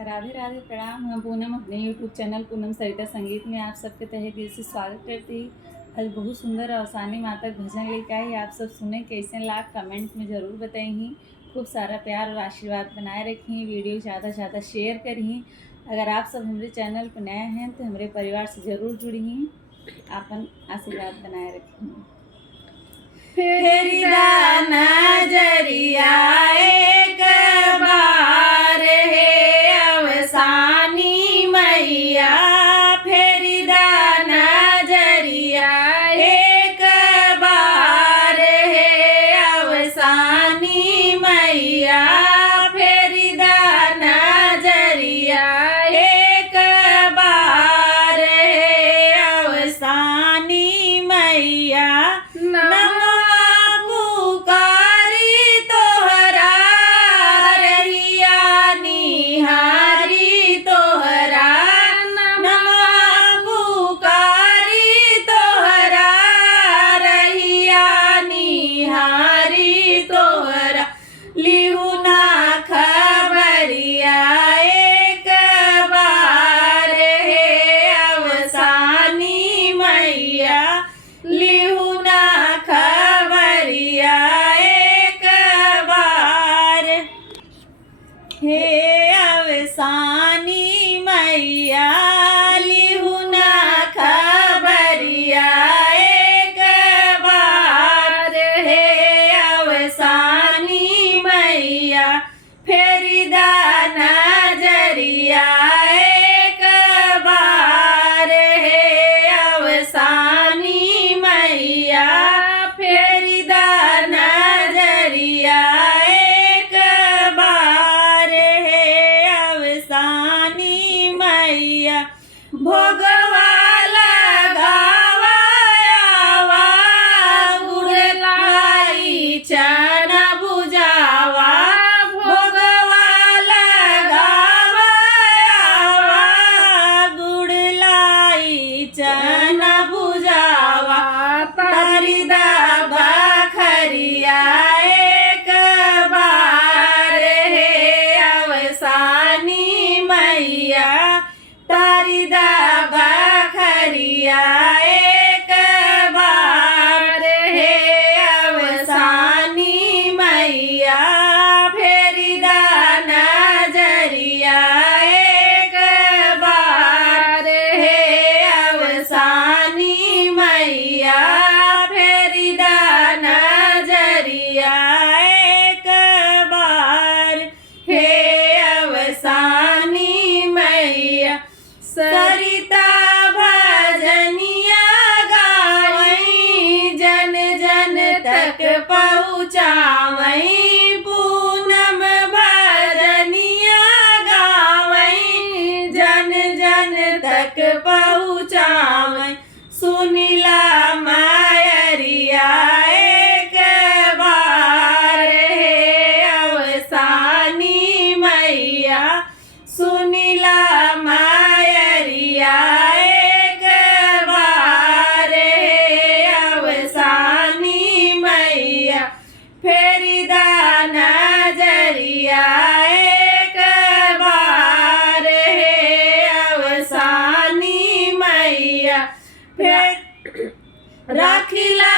राधे राधे प्रणाम। हम पूनम अपने यूट्यूब चैनल पूनम सरिता संगीत में आप सबके तहे दिल से स्वागत करती। आज बहुत सुंदर और आसानी माता भजन लेके आई। आप सब सुने कैसे लाग कमेंट में ज़रूर बताई। खूब सारा प्यार और आशीर्वाद बनाए रखी। वीडियो ज़्यादा से ज़्यादा शेयर करी। अगर आप सब हमारे चैनल पर नए हैं तो हमारे परिवार से ज़रूर जुड़ी। आपन आशीर्वाद बनाए रखी। फेरी दाना जरिया एक बार है अवसानी मैया। फेरी दाना जरिया एक बार है अवसानी मैया। फेरी दाना जरिया एक बार है अवसानी मैया। हे अवसानी मैया लिहू ना खबरिया एक बार। हे अवसानी मैया फेरी दाना जरिया एक बार। हे अवसानी मैया फेरी दाना जरिया भोगवाला गावायावा गुड़लाई चना बुझावा। भोगवाला गावायावा गुड़लाई चना बुझावा। तारी दाबा खरिया एक बार है अवसानी मैया। तारी दाबा खरिया एक बार है अवसानी मैया। फेरी दाना जरिया एक बार है अवसानी मैया। फेरी दाना जरिया एक बार है अवसानी मैया। सरिता भजनिया गावई जन जन तक पहुँचावई। पूनम भजनिया गावई जन जन तक पहुँचावई। सुनीला मायरिया एक बार है अवसानी मैया। सुनीला एक बार है अवसानी मैया। फेरी दाना जरिया एक बार है अवसानी मैया। फिर राखिला